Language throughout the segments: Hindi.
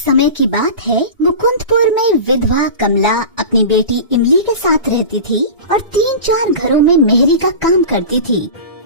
समय की बात है, मुकुंदपुर में विधवा कमला अपनी बेटी इमली के साथ रहती थी और 3-4 घरों में मेहरी का काम करती थी।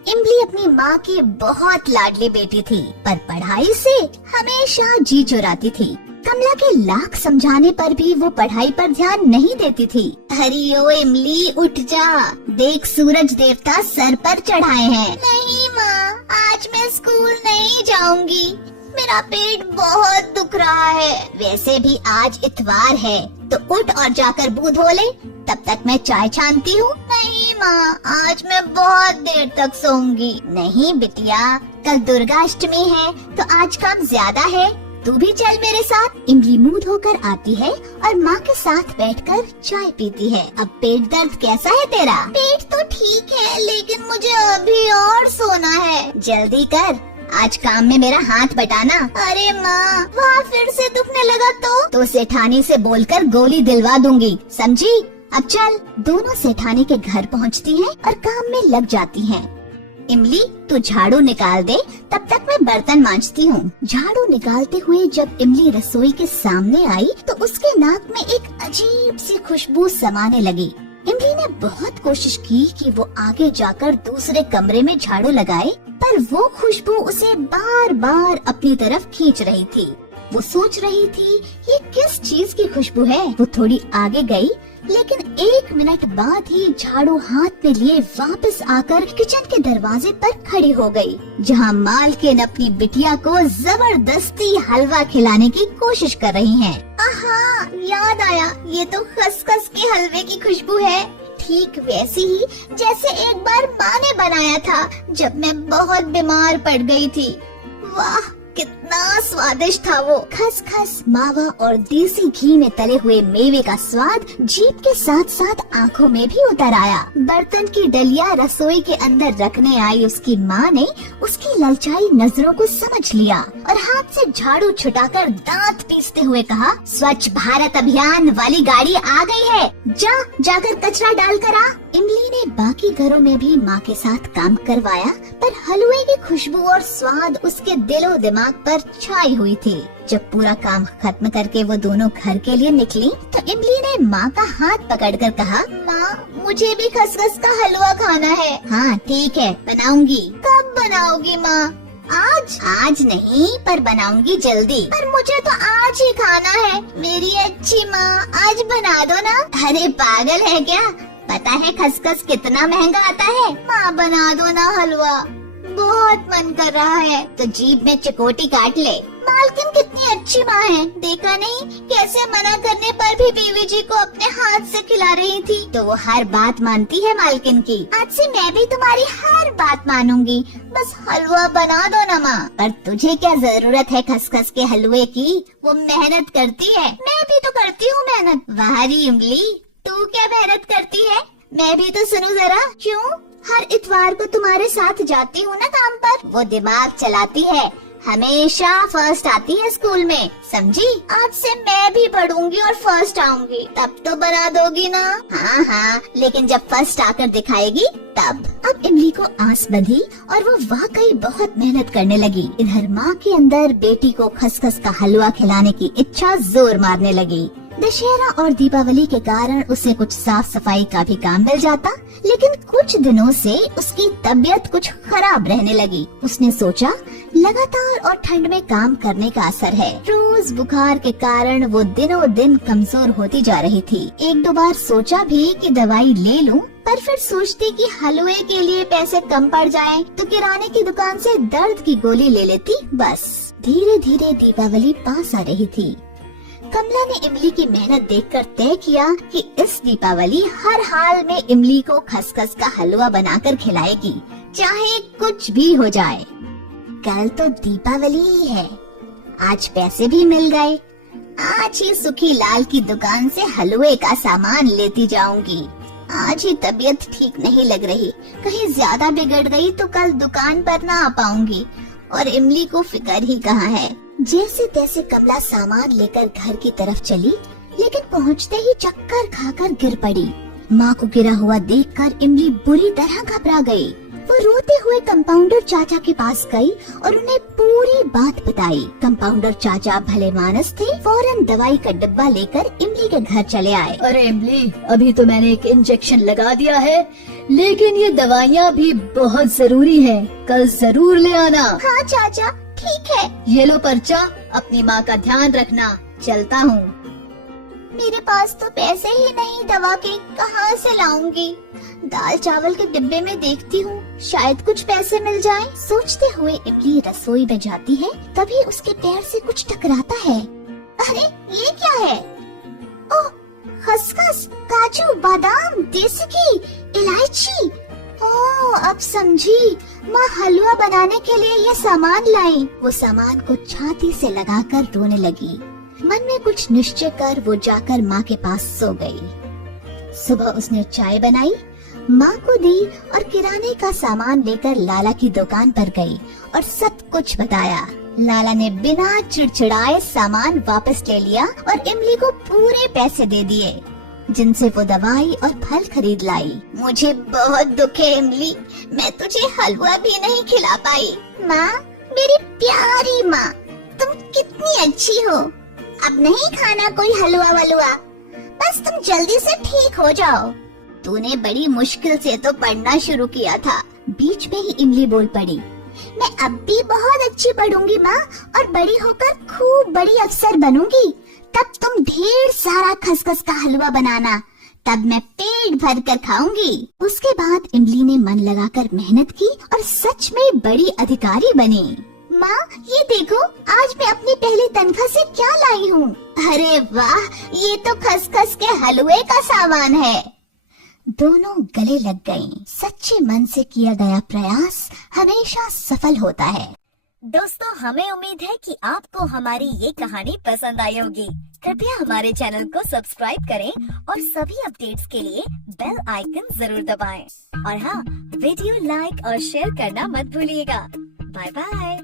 इमली अपनी माँ की बहुत लाडली बेटी थी, पर पढ़ाई से हमेशा जी चुराती थी। कमला के लाख समझाने पर भी वो पढ़ाई पर ध्यान नहीं देती थी। अरे ओ इमली, उठ जा, देख सूरज देवता सर पर चढ़ाए हैं। नहीं माँ, आज मैं स्कूल नहीं जाऊंगी, मेरा पेट बहुत दुख रहा है। वैसे भी आज इतवार है, तो उठ और जाकर मुंह धो ले, तब तक मैं चाय छानती हूँ। नहीं माँ, आज मैं बहुत देर तक सोऊंगी। नहीं बिटिया, कल दुर्गाष्टमी है तो आज काम ज्यादा है, तू भी चल मेरे साथ। इमली मुंह धोकर आती है और माँ के साथ बैठकर चाय पीती है। अब पेट दर्द कैसा है तेरा? पेट तो ठीक है, लेकिन मुझे अभी और सोना है। जल्दी कर, आज काम में मेरा हाथ बटाना। अरे माँ, वहाँ फिर से दुखने लगा तो सेठानी से बोलकर गोली दिलवा दूंगी, समझी? अब चल। दोनों सेठानी के घर पहुँचती हैं और काम में लग जाती हैं। इमली, तू झाड़ू निकाल दे, तब तक मैं बर्तन मांजती हूँ। झाड़ू निकालते हुए जब इमली रसोई के सामने आई तो उसके नाक में एक अजीब सी खुशबू समाने लगी। इमली ने बहुत कोशिश की कि वो आगे जाकर दूसरे कमरे में झाड़ू लगाए, पर वो खुशबू उसे बार बार अपनी तरफ खींच रही थी। वो सोच रही थी ये किस चीज की खुशबू है। वो थोड़ी आगे गई, लेकिन 1 मिनट बाद ही झाड़ू हाथ में लिए वापस आकर किचन के दरवाजे पर खड़ी हो गई, जहाँ मालकिन अपनी बिटिया को जबरदस्ती हलवा खिलाने की कोशिश कर रही हैं। आहा, याद आया, ये तो खसखस के हलवे की खुशबू है, ठीक वैसी ही जैसे एक बार माँ ने बनाया था जब मैं बहुत बीमार पड़ गई थी। वाह, कितना स्वादिष्ट था वो। खसखस, मावा और देसी घी में तले हुए मेवे का स्वाद जीभ के साथ साथ आँखों में भी उतर आया। बर्तन की डलिया रसोई के अंदर रखने आई उसकी माँ ने उसकी ललचाई नजरों को समझ लिया और हाथ से झाड़ू छुटाकर दांत पीसते हुए कहा, स्वच्छ भारत अभियान वाली गाड़ी आ गई है, जाकर कचरा डाल कर आ। इमली ने बाकी घरों में भी माँ के साथ काम करवाया, पर हलवे की खुशबू और स्वाद उसके दिलो दिमाग पर छाई हुई थी। जब पूरा काम खत्म करके वो दोनों घर के लिए निकली तो इमली ने माँ का हाथ पकड़कर कहा, माँ, मुझे भी खसखस का हलवा खाना है। हाँ ठीक है, बनाऊंगी। कब बनाओगी माँ? आज नहीं, पर बनाऊंगी जल्दी। पर मुझे तो आज ही खाना है। मेरी अच्छी माँ, आज बना दो ना। अरे पागल है क्या, पता है खसखस कितना महंगा आता है? माँ बना दो ना हलवा, बहुत मन कर रहा है। तो जीभ में चिकोटी काट ले। मालकिन कितनी अच्छी माँ है, देखा नहीं कैसे मना करने पर भी बीवी जी को अपने हाथ से खिला रही थी। तो वो हर बात मानती है मालकिन की। आज से मैं भी तुम्हारी हर बात मानूंगी, बस हलवा बना दो ना माँ। पर तुझे क्या जरूरत है खसखस के हलवे की? वो मेहनत करती है। मैं भी तो करती हूँ मेहनत। वाह री इमली, तू क्या मेहनत करती है? मैं भी तो सुनूं जरा। क्यों? हर इतवार को तुम्हारे साथ जाती हूँ ना काम पर। वो दिमाग चलाती है, हमेशा फर्स्ट आती है स्कूल में, समझी? आज से मैं भी पढ़ूंगी और फर्स्ट आऊंगी, तब तो बना दोगी ना? हाँ, लेकिन जब फर्स्ट आकर दिखाएगी तब। अब इमली को आस बंधी और वो वाकई बहुत मेहनत करने लगी। इधर माँ के अंदर बेटी को खसखस का हलवा खिलाने की इच्छा जोर मारने लगी। दशहरा और दीपावली के कारण उसे कुछ साफ सफाई का भी काम मिल जाता, लेकिन कुछ दिनों से उसकी तबीयत कुछ खराब रहने लगी। उसने सोचा लगातार और ठंड में काम करने का असर है। रोज बुखार के कारण वो दिनों दिन कमजोर होती जा रही थी। 1-2 बार सोचा भी कि दवाई ले लूं, पर फिर सोचती कि हलवे के लिए पैसे कम पड़ जाएं, तो किराने की दुकान से दर्द की गोली ले लेती। बस धीरे धीरे दीपावली पास आ रही थी। कमला ने इमली की मेहनत देखकर तय किया कि इस दीपावली हर हाल में इमली को खसखस का हलवा बनाकर खिलाएगी, चाहे कुछ भी हो जाए। कल तो दीपावली ही है, आज पैसे भी मिल गए। आज ही सुखी लाल की दुकान से हलवे का सामान लेती जाऊंगी। आज ही तबीयत ठीक नहीं लग रही, कहीं ज्यादा बिगड़ गई तो कल दुकान पर ना आ पाऊंगी, और इमली को फिक्र ही कहाँ है। जैसे तैसे कमला सामान लेकर घर की तरफ चली, लेकिन पहुंचते ही चक्कर खाकर गिर पड़ी। माँ को गिरा हुआ देखकर इमली बुरी तरह घबरा गई। वो रोते हुए कंपाउंडर चाचा के पास गई और उन्हें पूरी बात बताई। कंपाउंडर चाचा भले मानस थे, फौरन दवाई का डिब्बा लेकर इमली के घर चले आए। अरे इमली, अभी तो मैंने एक इंजेक्शन लगा दिया है, लेकिन ये दवाइयाँ भी बहुत जरूरी हैं। कल जरूर ले आना। हाँ चाचा, ठीक है। ये लो पर्चा, अपनी माँ का ध्यान रखना। चलता हूँ। मेरे पास तो पैसे ही नहीं, दवा के कहाँ से लाऊंगी? दाल चावल के डिब्बे में देखती हूँ, शायद कुछ पैसे मिल जाएं। सोचते हुए इमली रसोई में जाती है, तभी उसके पैर से कुछ टकराता है। अरे ये क्या है? ओह, खसखस, काजू, बादाम, देसी घी, इलायची। ओह, अब समझी, माँ हलवा बनाने के लिए ये सामान लाई। वो सामान को छाती से लगाकर रोने लगी। मन में कुछ निश्चय कर वो जाकर माँ के पास सो गई। सुबह उसने चाय बनाई, माँ को दी और किराने का सामान लेकर लाला की दुकान पर गई और सब कुछ बताया। लाला ने बिना चिड़चिड़ाए सामान वापस ले लिया और इमली को पूरे पैसे दे दिए, जिनसे वो दवाई और फल खरीद लाई। मुझे बहुत दुख है इमली, मैं तुझे हलवा भी नहीं खिला पाई। माँ, मेरी प्यारी माँ, तुम कितनी अच्छी हो। अब नहीं खाना कोई हलवा वलवा, बस तुम जल्दी से ठीक हो जाओ। तूने बड़ी मुश्किल से तो पढ़ना शुरू किया था। बीच में ही इमली बोल पड़ी, मैं अब भी बहुत अच्छी पढ़ूंगी माँ, और बड़ी होकर खूब बड़ी अफसर बनूंगी। तब तुम ढेर सारा खसखस का हलवा बनाना, तब मैं पेट भर कर खाऊंगी। उसके बाद इमली ने मन लगाकर मेहनत की और सच में बड़ी अधिकारी बनी। माँ, ये देखो, आज मैं अपनी पहली तनख्वाह से क्या लाई हूँ। अरे वाह, ये तो खसखस के हलवे का सामान है। दोनों गले लग गईं। सच्चे मन से किया गया प्रयास हमेशा सफल होता है। दोस्तों, हमें उम्मीद है कि आपको हमारी ये कहानी पसंद आई होगी। कृपया हमारे चैनल को सब्सक्राइब करें और सभी अपडेट्स के लिए बेल आइकन जरूर दबाएं। और हाँ, वीडियो लाइक और शेयर करना मत भूलिएगा। Bye bye.